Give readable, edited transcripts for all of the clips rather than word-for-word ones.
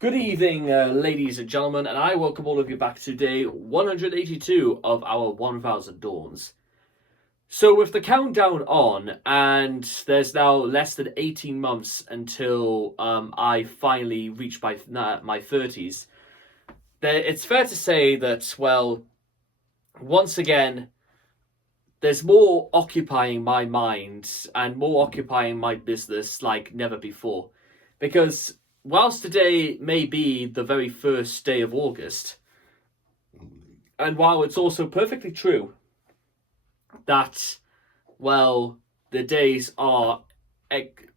Good evening, ladies and gentlemen, and I welcome all of you back to day 182 of our 1000 Dawns. So, with the countdown on, and there's now less than 18 months until I finally reach my 30s, it's fair to say that, well, once again, there's more occupying my mind and more occupying my business like never before. Because whilst today may be the very first day of August, and while it's also perfectly true that, well, the days are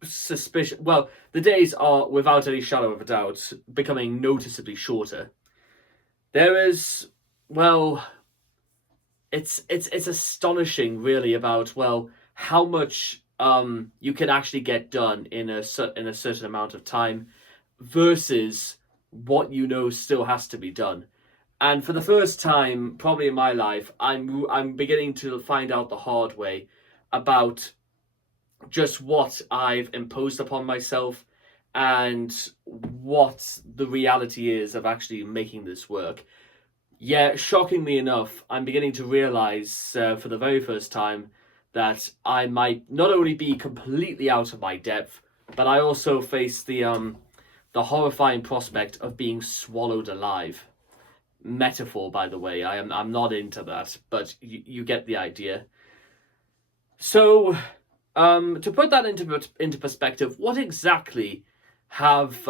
suspicious, well, the days are without any shadow of a doubt becoming noticeably shorter. There is, well, it's astonishing really about, well, how much you can actually get done in a certain amount of time versus what still has to be done. And for the first time probably in my life, I'm beginning to find out the hard way about just what I've imposed upon myself and what the reality is of actually making this work. Yeah, shockingly enough, I'm beginning to realize for the very first time that I might not only be completely out of my depth, but I also face the horrifying prospect of being swallowed alive. Metaphor, by the way. I'm not into that, but you get the idea. So, to put that into perspective, what exactly have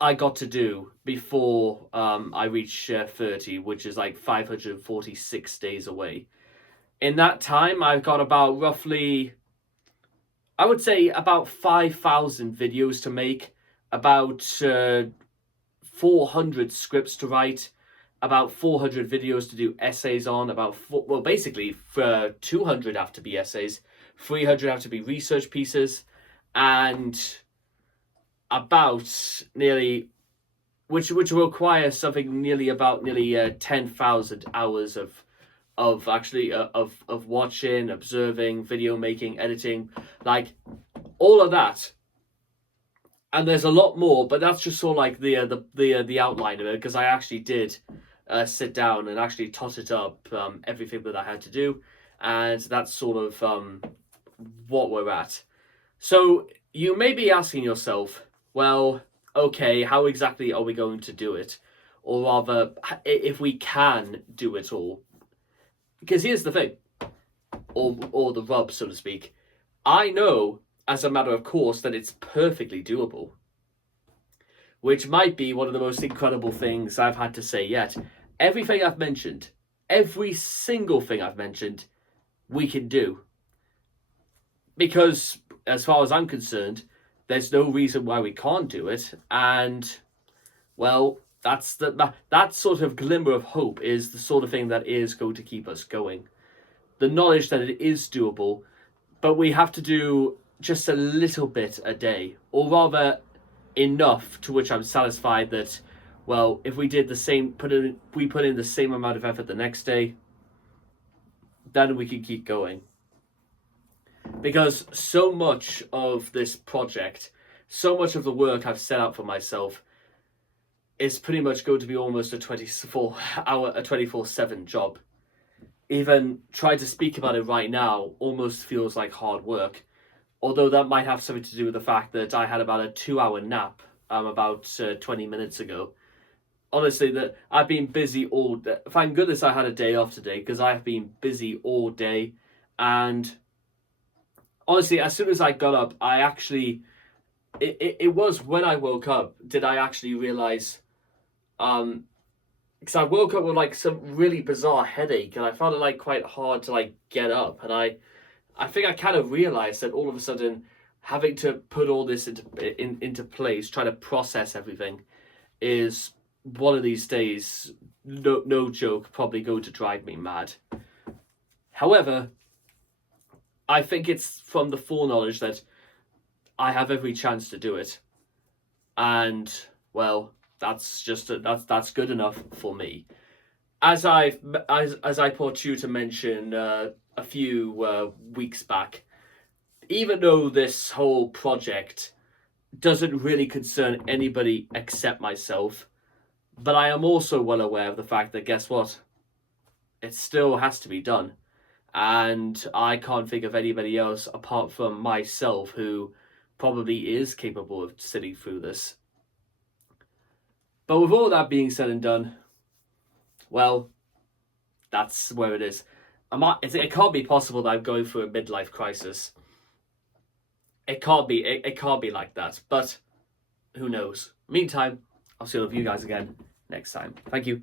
I got to do before I reach 30, which is like 546 days away? In that time, I've got about roughly, I would say, about 5,000 videos to make, about 400 scripts to write, about 400 videos to do essays on, basically, 200 have to be essays, 300 have to be research pieces, and about nearly, which will require something nearly 10,000 hours of actually of watching, observing, video making, editing, like all of that. And there's a lot more, but that's just sort of like the outline of it, because I actually did sit down and actually tot it up, everything that I had to do, and that's sort of what we're at. So you may be asking yourself, well, okay, how exactly are we going to do it? Or rather, if we can do it all. Because here's the thing, or the rub, so to speak. I know, as a matter of course, that it's perfectly doable. Which might be one of the most incredible things I've had to say yet. Everything I've mentioned, every single thing I've mentioned, we can do. Because, as far as I'm concerned, there's no reason why we can't do it. And, well, that sort of glimmer of hope is the sort of thing that is going to keep us going. The knowledge that it is doable, but we have to do just a little bit a day, or rather enough to which I'm satisfied that, well, if we did the same, we put in the same amount of effort the next day, then we can keep going. Because so much of this project, so much of the work I've set out for myself is pretty much going to be almost a 24/7 job. Even trying to speak about it right now almost feels like hard work. Although that might have something to do with the fact that I had about a 2-hour nap about 20 minutes ago. Honestly, that I've been busy all day. Thank goodness I had a day off today, because I have been busy all day. And honestly, as soon as I got up, I actually, it was when I woke up, did I actually realize, because I woke up with like some really bizarre headache, and I found it like quite hard to like get up. And I think I kind of realized that all of a sudden, having to put all this into place, trying to process everything, is one of these days, no joke, probably going to drive me mad. However, I think it's from the foreknowledge that I have every chance to do it, and, well, that's good enough for me. As I put you to mention a few weeks back, even though this whole project doesn't really concern anybody except myself. But I am also well aware of the fact that, guess what? It still has to be done. And I can't think of anybody else apart from myself who probably is capable of sitting through this. But with all that being said and done, well, that's where it is. It can't be possible that I'm going through a midlife crisis. It can't be. It can't be like that. But who knows? Meantime, I'll see all of you guys again next time. Thank you.